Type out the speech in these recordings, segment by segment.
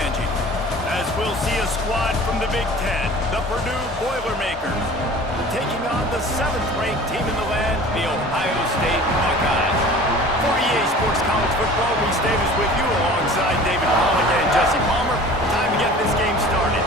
changing, as we'll see a squad from the Big Ten, the Purdue Boilermakers, taking on the 7th-ranked team in the land, the Ohio State Buckeyes. For EA Sports College Football, Reese Davis with you alongside David Pollock and Jesse Palmer. Time to get this game started.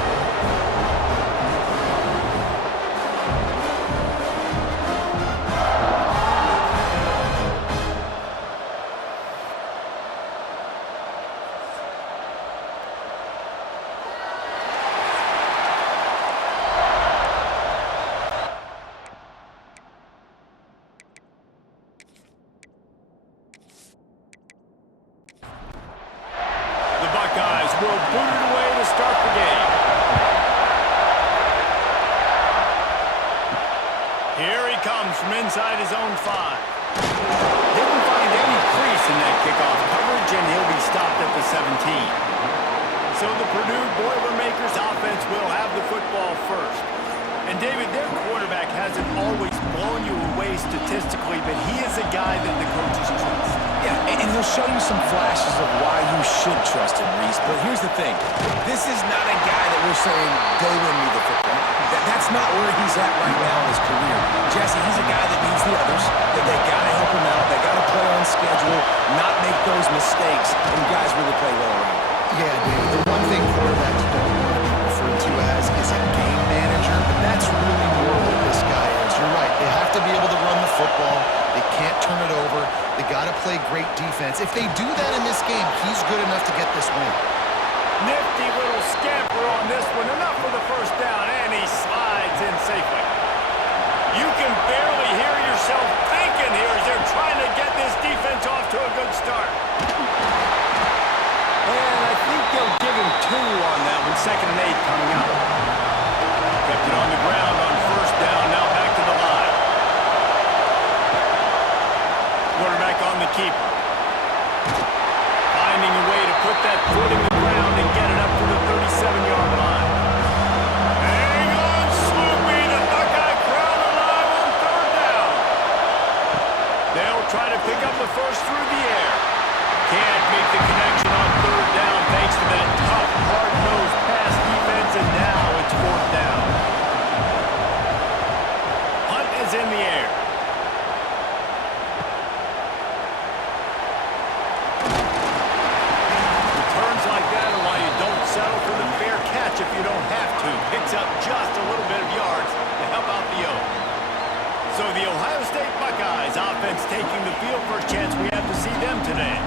Will boot it away to start the game. Here he comes from inside his own 5. Didn't find any crease in that kickoff coverage, and he'll be stopped at the 17. So the Purdue Boilermakers offense will have the football first. And David, their quarterback hasn't always blown you away statistically, but he is a guy that the coaches trust. Yeah, and he'll show you some flashes of why you should trust him, Reese. But here's the thing. This is not a guy that we're saying, go win me the football. That's not where he's at right now in his career. Jesse, he's a guy that needs the others, that they got to help him out. They got to play on schedule, not make those mistakes, and guys really play well around him. Yeah, David, the one thing quarterbacks don't want to be referred to as is a game manager, but that's really more what this guy is. You're right. They have to be able to run the football. They can't turn it over. They got to play great defense. If they do that in this game, he's good enough to get this win. Nifty little scamper on this one. Enough for the first down, and he slides in safely. You can barely hear yourself thinking here as they're trying to get this defense off to a good start. And I think they'll give him 2 on that one. 2nd and 8 coming up. Kept it on the ground on first down. Now back to the line. Quarterback on the keeper. Finding a way to put that foot in the ground and get it up to the 37-yard line. Hang on, Swoopy. The Buckeye crowd alive on 3rd down. They'll try to pick up the first through the air. Can't make the connection on 3rd down thanks to that tough, hard-nosed pass defense, and now it's 4th down. Hunt is in the air. Returns like that are why you don't settle for the fair catch if you don't have to. Picks up just a little bit of yards to help out the O. So the Ohio State Buckeyes offense taking the field. First chance we have to see them today.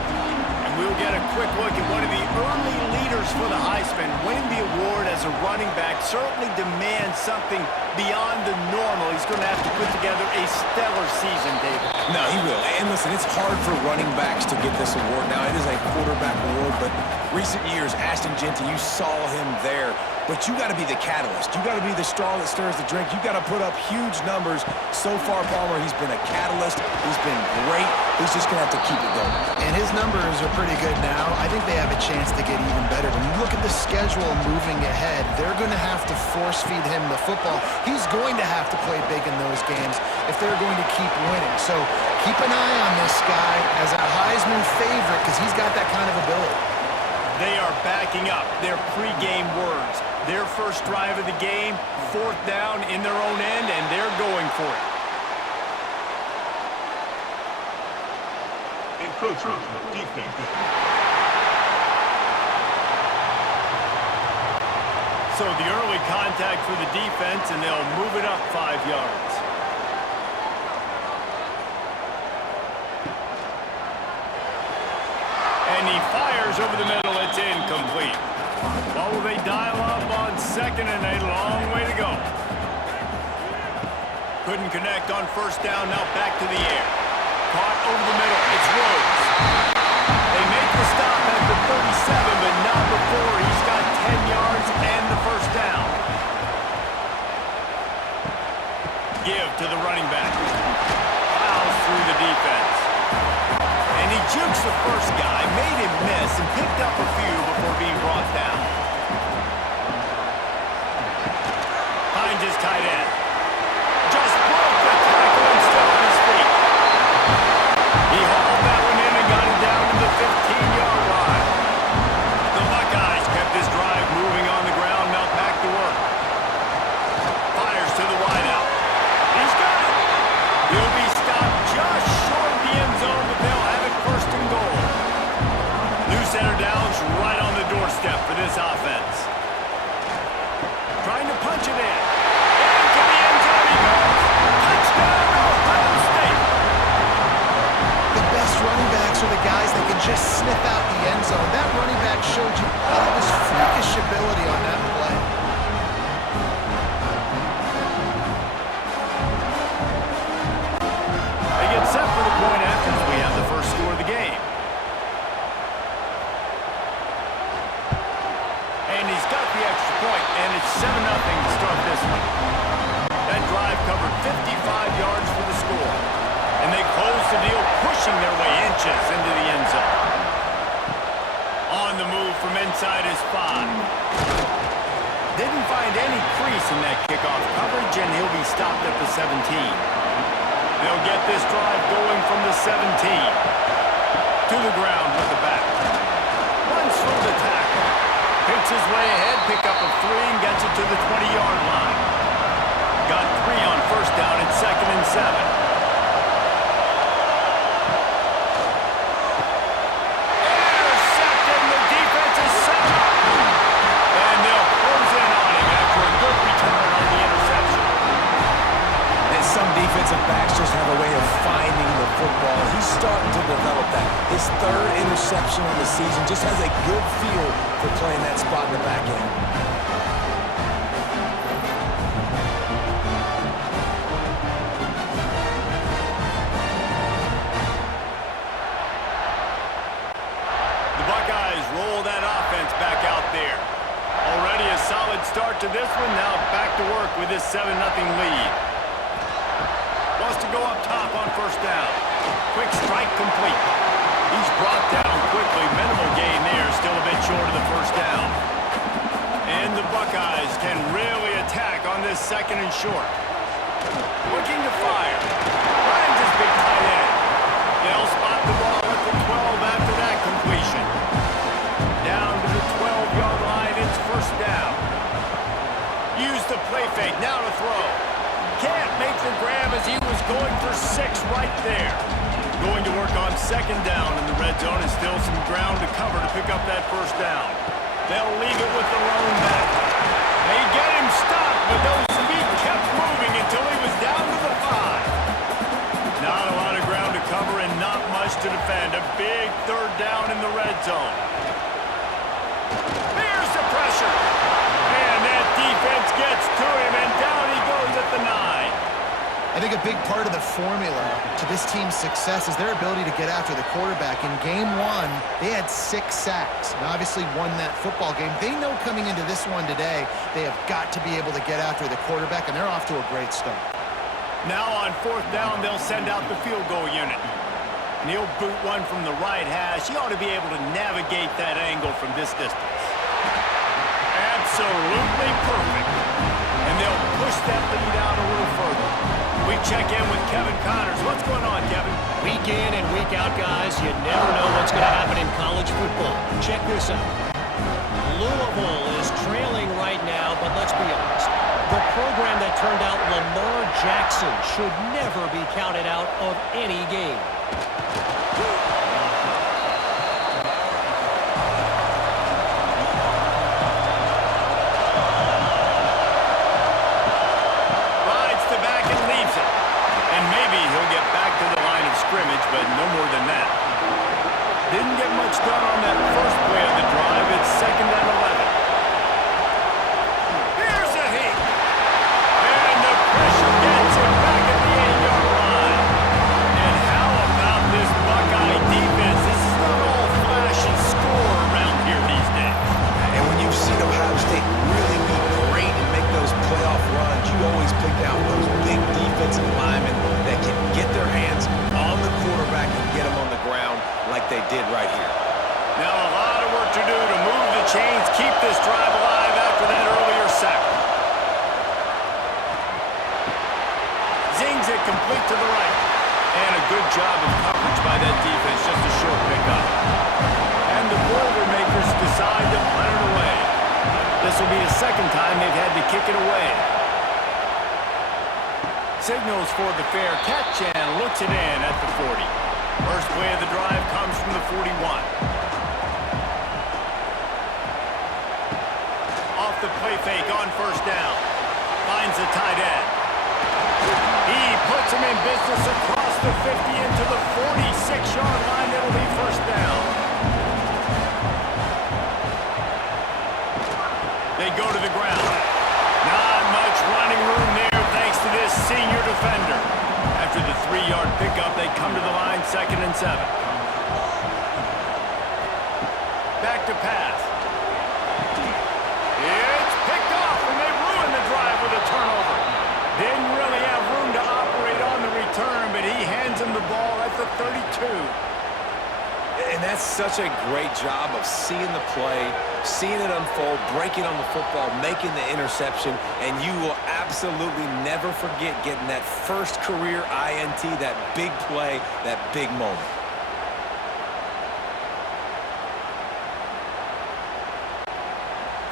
We'll get a quick look at one of the early leaders for the Heisman. Winning the award as a running back certainly demands something beyond the normal. He's going to have to put together a stellar season, David. No, he will. And listen, it's hard for running backs to get this award. Now, it is a quarterback award, but recent years, Ashton Jeanty, you saw him there. But you got to be the catalyst. You got to be the straw that stirs the drink. You got to put up huge numbers. So far, Palmer, he's been a catalyst. He's been great. He's just going to have to keep it going. And his numbers are pretty good now. I think they have a chance to get even better. When you look at the schedule moving ahead, they're going to have to force-feed him the football. He's going to have to play big in those games if they're going to keep winning. So keep an eye on this guy as a Heisman favorite because he's got that kind of ability. They are backing up their pregame words. Their first drive of the game, 4th down in their own end, and they're going for it. Encroachment defense. So the early contact for the defense, and they'll move it up 5 yards. And he fires over the middle. It's incomplete. Well, will they dial up on 2nd and 8? Long way to go. Couldn't connect on first down. Now back to the air. Caught over the middle. It's Rhodes. They make the stop at the 37, but not before. He's got 10 yards and the first down. Give to the running back. Fouls through the defense. And he jukes the first guy, made him miss, and picked up a few before being brought down. Finds his tight end. Just broke the tackle and still on his feet. He hauled that one in and got it down to the 15-yard line. The Buckeyes can this offense. Trying to punch it in. Into the end zone he goes. Touchdown, Ohio State. The best running backs are the guys that can just sniff out the end zone. That running back showed you all of his freakish ability on that play. They get set for the point after as we have the first score of the game. And he's got the extra point, and it's 7-0 to start this one. That drive covered 55 yards for the score. And they close the deal, pushing their way inches into the end zone. On the move from inside his 5. Didn't find any crease in that kickoff coverage, and he'll be stopped at the 17. They'll get this drive going from the 17. To the ground with the back. Runs through the tackle. Picks his way ahead, pick up a 3, and gets it to the 20-yard line. Got 3 on first down and 2nd and 7. Intercepted, and the defense is set up. And they'll close in on him after a good return on the interception. And some defensive backs just have a way of finding the football. He's starting to develop that. His 3rd interception of the season just has a good feel for playing that spot in the back end. The Buckeyes roll that offense back out there. Already a solid start to this one. Now back to work with this 7-0 lead. Wants to go up top on first down. Quick strike complete. He's brought down quickly. Minimal gain there. Still a bit short of the first down. And the Buckeyes can really attack on this 2nd and short. Looking to fire. Finds his big tight end. They'll spot the ball at the 12 after that completion. Down to the 12-yard line. It's first down. Use the play fake. Now to throw. Can't make the grab as he was going for 6 right there. Going to work on 2nd down in the red zone, and still some ground to cover to pick up that first down. They'll leave it with the lone back. They get him stopped, but those feet kept moving until he was down to the 5. Not a lot of ground to cover and not much to defend. A big 3rd down in the red zone. There's the pressure. And that defense gets to him, and down he goes at the 9. I think a big part of the formula to this team's success is their ability to get after the quarterback. In game 1, they had 6 sacks and obviously won that football game. They know coming into this one today, they have got to be able to get after the quarterback, and they're off to a great start. Now on 4th down, they'll send out the field goal unit. And he'll boot one from the right hash. He ought to be able to navigate that angle from this distance. Absolutely perfect. And they'll push that lead out a little further. We check in with Kevin Connors. What's going on, Kevin? Week in and week out, guys, you never know what's going to happen in college football. Check this out. Louisville is trailing right now, but let's be honest. The program that turned out Lamar Jackson should never be counted out of any game. But no more than that. Didn't get much done on that first play of the drive. It's 2nd and 11. Here's a heat. And the pressure gets him back at the 8-yard line. And how about this Buckeye defense? This is not all flash and score around here these days. And when you've seen Ohio State really be great and make those playoff runs, you always pick out those big defensive linemen that can get their hands on the quarterback and get him on the ground like they did right here. Now a lot of work to do to move the chains, keep this drive alive after that earlier sack. Zings it complete to the right. And a good job of coverage by that defense, just a short pickup. And the Boilermakers decide to punt it away. This will be the 2nd time they've had to kick it away. Signals for the fair catch and looks it in at the 40. First play of the drive comes from the 41. off the play fake on first down. Finds the tight end. He puts him in business across the 50 into the 46-yard line. It'll be first down. They go to the ground. Not much running room there thanks to this senior defender. After the 3-yard pickup, they come to the line, 2nd and 7. Back to pass. It's picked off, and they ruin the drive with a turnover. Didn't really have room to operate on the return, but he hands him the ball at the 32. And that's such a great job of seeing the play, seeing it unfold, breaking on the football, making the interception, and you will absolutely never forget getting that first career INT, that big play, that big moment.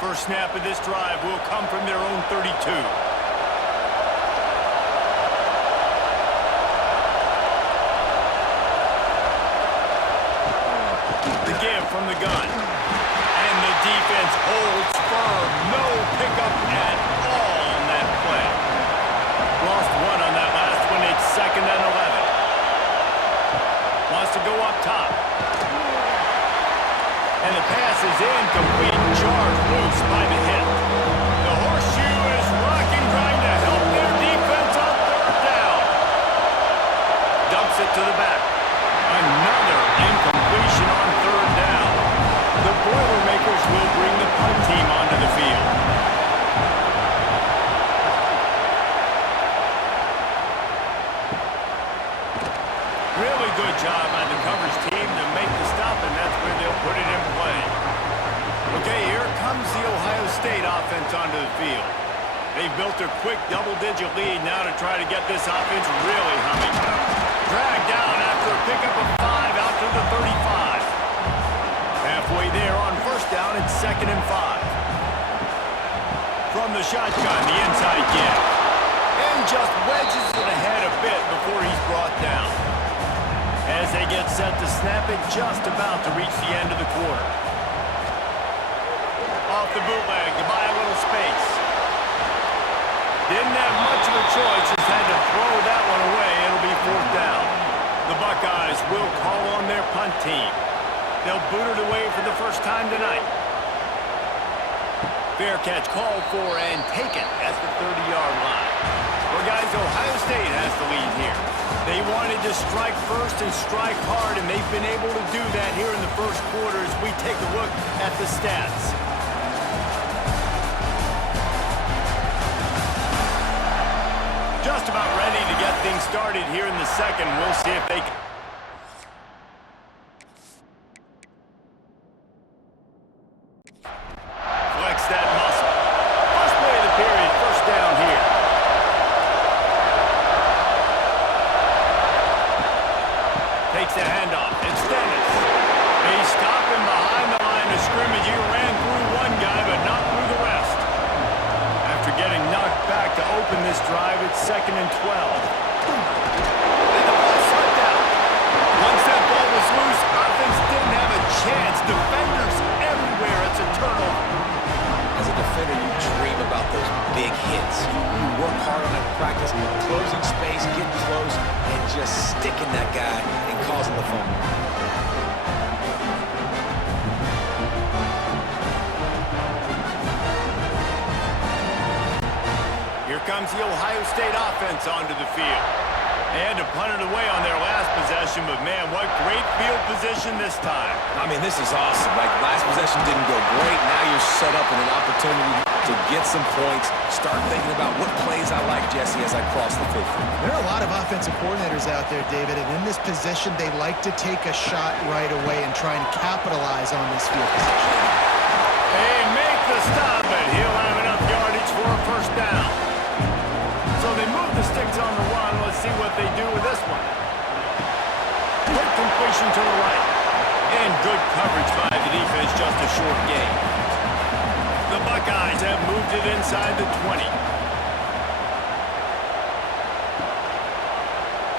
First snap of this drive will come from their own 32. The give from the gun. And the defense holds firm. No pickup at all on that play. Lost one on that last one. It's 2nd and 11. Wants to go up top. And the pass is incomplete, jarred loose by the hit. The horseshoe is rocking, trying to help their defense on 3rd down. Dumps it to the back. Another incompletion on 3rd down. The Boilermakers will bring the punt team onto the field. Really good job by the coverage team to make the stop, and that's where they'll put it in play. Okay, here comes the Ohio State offense onto the field. They've built a quick double-digit lead now to try to get this offense really humming. Dragged down after a pickup of 5 out to the 35. Halfway there on first down, it's 2nd and 5. From the shotgun, the inside give. And just wedges it ahead a bit before he's brought down. As they get set to snap it, just about to reach the end of the quarter. Off the bootleg to buy a little space. Didn't have much of a choice, just had to throw that one away. It'll be 4th down. The Buckeyes will call on their punt team. They'll boot it away for the first time tonight. Fair catch called for and taken at the 30-yard line. Well, guys, Ohio State has the lead here. They wanted to strike first and strike hard, and they've been able to do that here in the first quarter as we take a look at the stats. Just about ready to get things started here in the second. We'll see if they can. Flex that muscle. First play of the period, first down here. Takes the handoff. It's Dennis. They stop him behind the line of scrimmage. He ran through one guy, but not through the rest. After getting knocked back to open this drive, it's 2nd and 12. And the ball's swept out. Once that ball was loose, offense didn't have a chance. Defenders everywhere. It's a turnover. As a defender, you dream about those big hits. You work hard on it in practice, closing space, getting close, and just sticking that guy and causing the fumble. Here comes the Ohio State offense onto the field. They had to punt it away on their last possession, but man, what great field position this time. I mean, this is awesome. Like, last possession didn't go great. Now you're set up with an opportunity to get some points. Start thinking about what plays I like, Jesse, as I cross the field. There are a lot of offensive coordinators out there, David, and in this position, they like to take a shot right away and try and capitalize on this field position. They make the stop, but he'll have enough yardage for a first down. So they move the sticks on the run. Let's see what they do with this one. Quick completion to the right. And good coverage by the defense, just a short gain. The Buckeyes have moved it inside the 20.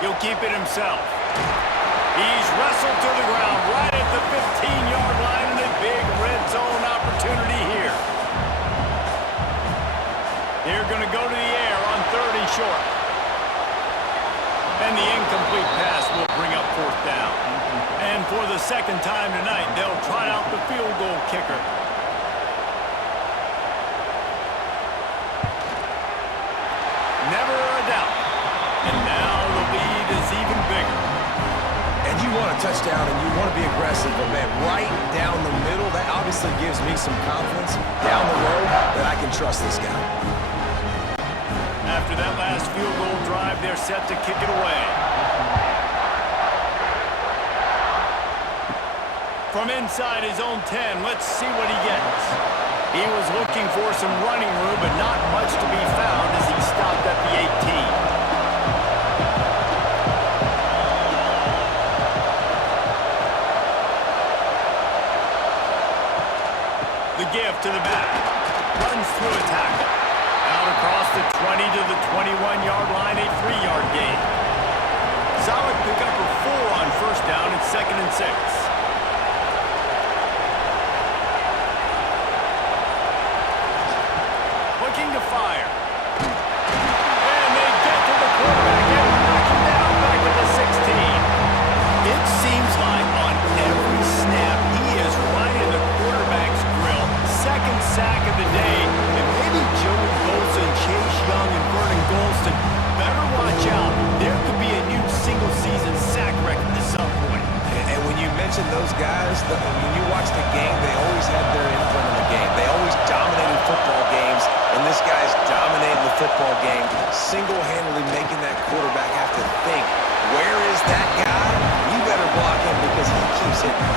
He'll keep it himself. He's wrestled to the ground right at the 15-yard line, and a big red zone opportunity here. They're going to go to the air on 3rd and short. And the incomplete pass will bring up 4th down. And for the 2nd time tonight, they'll try out the field goal kicker. Never a doubt. And now the lead is even bigger. And you want a touchdown and you want to be aggressive, but man, right down the middle, that obviously gives me some confidence down the road that I can trust this guy. After that last field goal drive, they're set to kick it away. From inside his own 10, let's see what he gets. He was looking for some running room, but not much to be found as he stopped at the 18. The give to the back. Runs through a tackle. Out across the 20 to the 21-yard line, a 3-yard gain. Solid pickup of 4 on 1st down and 2nd and 6. Looking to fire. And they get to the quarterback and knock him down back to the 16. It seems like on every snap he is right in the quarterback's grill. 2nd sack of the day. And maybe Joey Bosa, Chase Young, and Vernon Golston better watch out. There could be a new single-season sack record at some point. And when you mention those guys, when you watch the game, they always had their input in the game. They always dominated football games, and this guy's dominating the football game, single-handedly making that quarterback have to think, where is that guy? We better block him because he keeps hitting.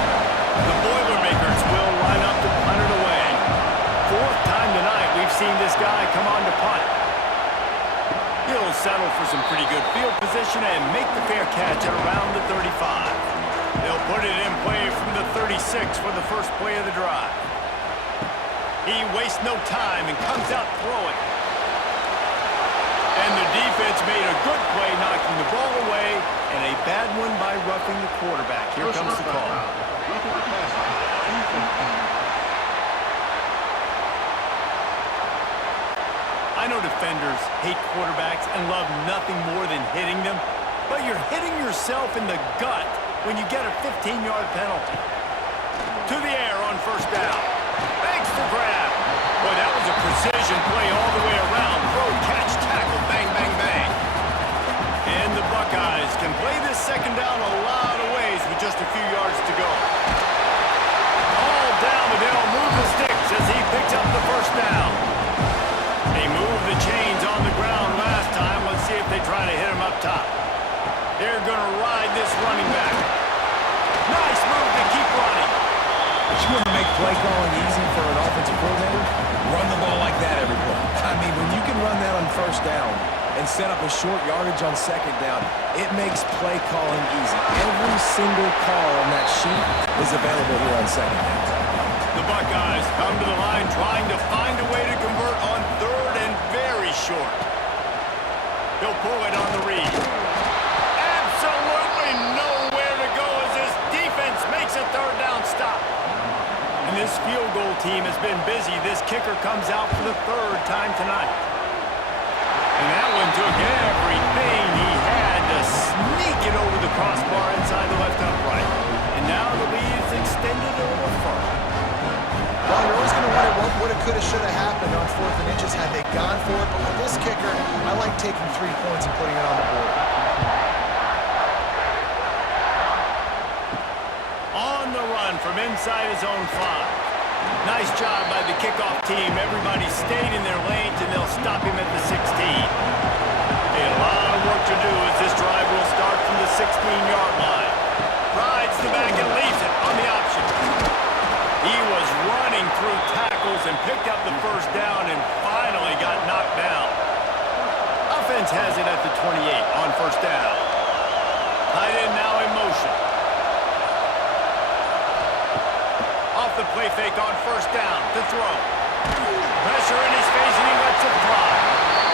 The Boilermakers will line up to punt it away. 4th time tonight we've seen this guy come on to punt. He'll settle for some pretty good field position and make the fair catch at around the 35. They'll put it in play from the 36 for the first play of the drive. He wastes no time and comes out throwing. And the defense made a good play knocking the ball away, and a bad one by roughing the quarterback. Here comes the call. I know defenders hate quarterbacks and love nothing more than hitting them, but you're hitting yourself in the gut when you get a 15-yard penalty. To the air on 1st down. Thanks for grab. Boy, that was a precision play all the way around. Throw, catch, tackle, bang, bang, bang. And the Buckeyes can play this 2nd down a lot of ways with just a few yards to go. All down, but they'll move the sticks as he picks up the 1st down. They moved the chains on the ground last time. Let's see if they try to hit him up top. They're going to ride this running back. Nice move to keep running. You want to make play calling easy for an offensive coordinator? Run the ball like that every play. I mean, when you can run that on 1st down and set up a short yardage on 2nd down, it makes play calling easy. Every single call on that sheet is available here on 2nd down. The Buckeyes come to the line trying to find a way to convert on 3rd and very short. They'll pull it on the read. Absolutely nowhere to go as this defense makes a 3rd down stop. And this field goal team has been busy. This kicker comes out for the 3rd time tonight. And that one took everything he had to sneak it over the crossbar inside the left upright. And now the lead is extended a little further. Well, you're always going to wonder what woulda, coulda, shoulda happened on 4th and inches had they gone for it. But with this kicker, I like taking 3 points and putting it on the board. On the run from inside his own 5. Nice job by the kickoff team. Everybody stayed in their lanes, and they'll stop him at the 16. A lot of work to do as this drive will start from the 16-yard line. Rides the back and leaves it on the option. He was running through tackles and picked up the 1st down and finally got knocked down. Offense has it at the 28 on 1st down. Tight end now in motion. Off the play fake on 1st down to throw. Pressure in his face and he lets it fly.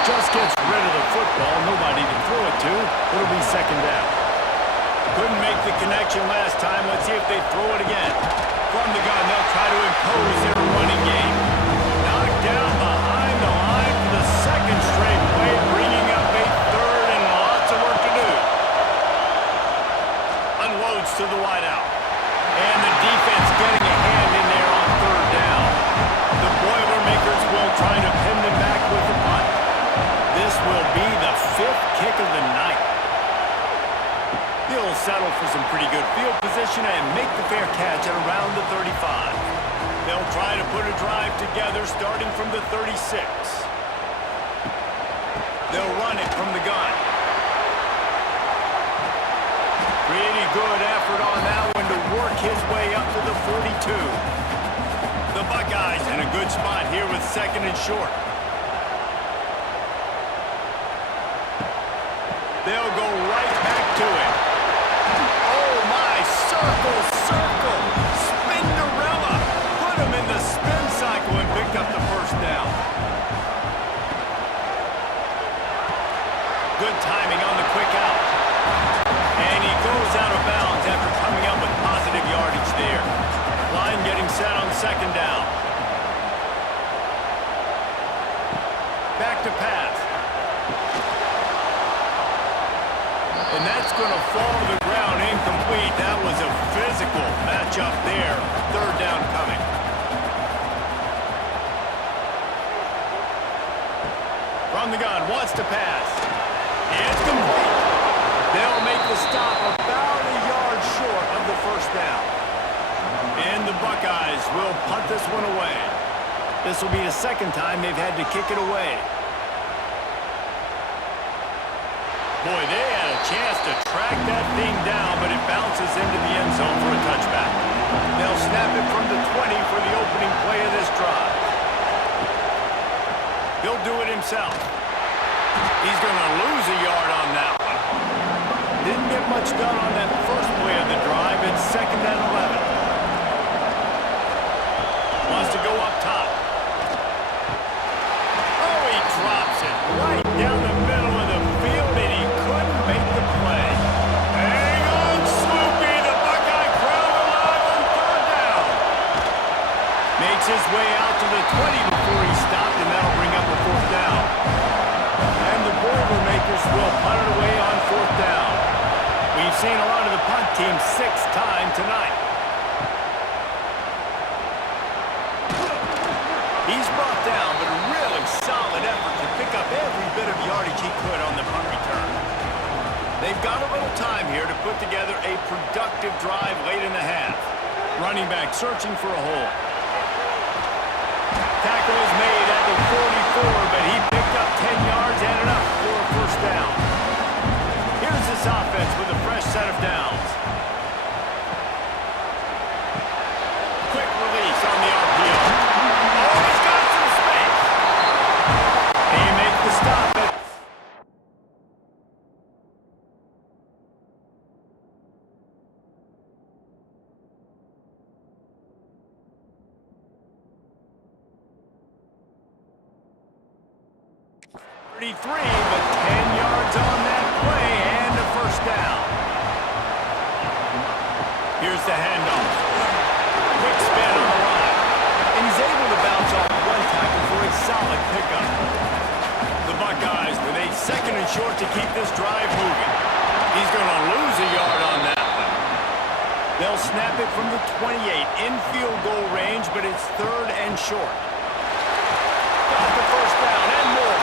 Just gets rid of the football. Nobody to throw it to. It'll be 2nd down. Couldn't make the connection last time. Let's see if they throw it again. From the gun, they'll try to impose their running game. Knocked down behind the line for the 2nd They'll settle for some pretty good field position and make the fair catch at around the 35. They'll try to put a drive together starting from the 36. They'll run it from the gun. Pretty good effort on that one to work his way up to the 42. The Buckeyes in a good spot here with second and short. They'll go right back to it. Oh, my. Circle, circle. Spinderella. Put him in the spin cycle and picked up the first down. Good timing on the quick out. And he goes out of bounds after coming up with positive yardage there. Line getting set on second down. Back to pass. And that's going to fall to the ground incomplete. That was a physical matchup there. Third down coming. From the gun, wants to pass. It's complete. They'll make the stop about a yard short of the first down. And the Buckeyes will punt this one away. This will be the second time they've had to kick it away. Boy, they had a chance to track that thing down, but it bounces into the end zone for a touchback. They'll snap it from the 20 for the opening play of this drive. He'll do it himself. He's going to lose a yard on that one. Didn't get much done on that first play of the drive. It's second and 11. Wants to go up top. Oh, he drops it right down the middle of the field, and he couldn't make the play. Hang on, Sloopy. The Buckeye crowd alive on third down. Makes his way out to the 20 before he stopped, and that'll bring up a fourth down. And the Boilermakers will punt it away on fourth down. We've seen a lot of the punt team 6 times tonight. He's brought down, but a really solid effort to pick up every bit of yardage he could on the punt return. They've got a little time here to put together a productive drive late in the half. Running back searching for a hole. Tackle is made at the 44, but he picked up 10 yards and enough for a first down. Here's this offense with a fresh set of downs. Quick release on the RPO. Oh, he's got some space. They make the stop at but 10 yards on that play and a first down. Here's the handoff. Quick spin on the line. And he's able to bounce off one tackle for a solid pickup. The Buckeyes with a second and short to keep this drive moving. He's going to lose a yard on that one. They'll snap it from the 28 in field goal range, but it's third and short. Got the first down and more.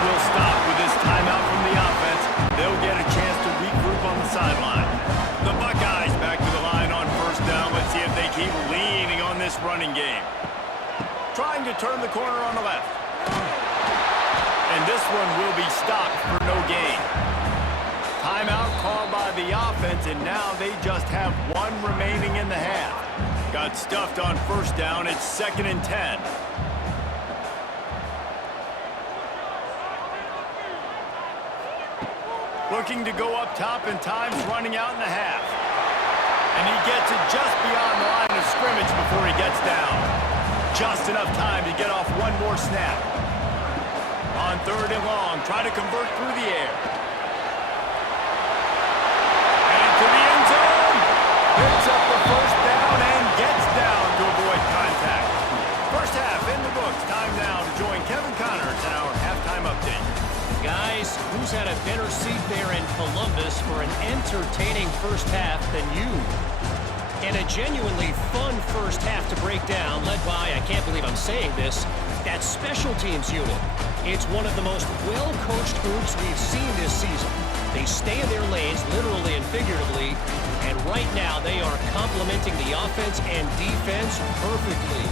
Will stop with this timeout from the offense. They'll get a chance to regroup on the sideline. The Buckeyes back to the line on first down. Let's see if they keep leaning on this running game. Trying to turn the corner on the left. And this one will be stopped for no gain. Timeout called by the offense, and now they just have one remaining in the half. Got stuffed on first down. It's second and 10. Looking to go up top, and time's running out in the half. And he gets it just beyond the line of scrimmage before he gets down. Just enough time to get off one more snap. On third and long, try to convert through the air. And to the end zone. Picks up the first down and gets down to avoid contact. First half in the books. Time now to join Kevin Connors in our halftime update. Guys, who's had a better seat there in Columbus for an entertaining first half than you? And a genuinely fun first half to break down, led by, I can't believe I'm saying this, that special teams unit. It's one of the most well-coached groups we've seen this season. They stay in their lanes, literally and figuratively, and right now they are complementing the offense and defense perfectly.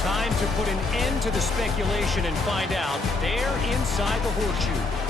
Time to put an end to the speculation and find out. They're inside the horseshoe.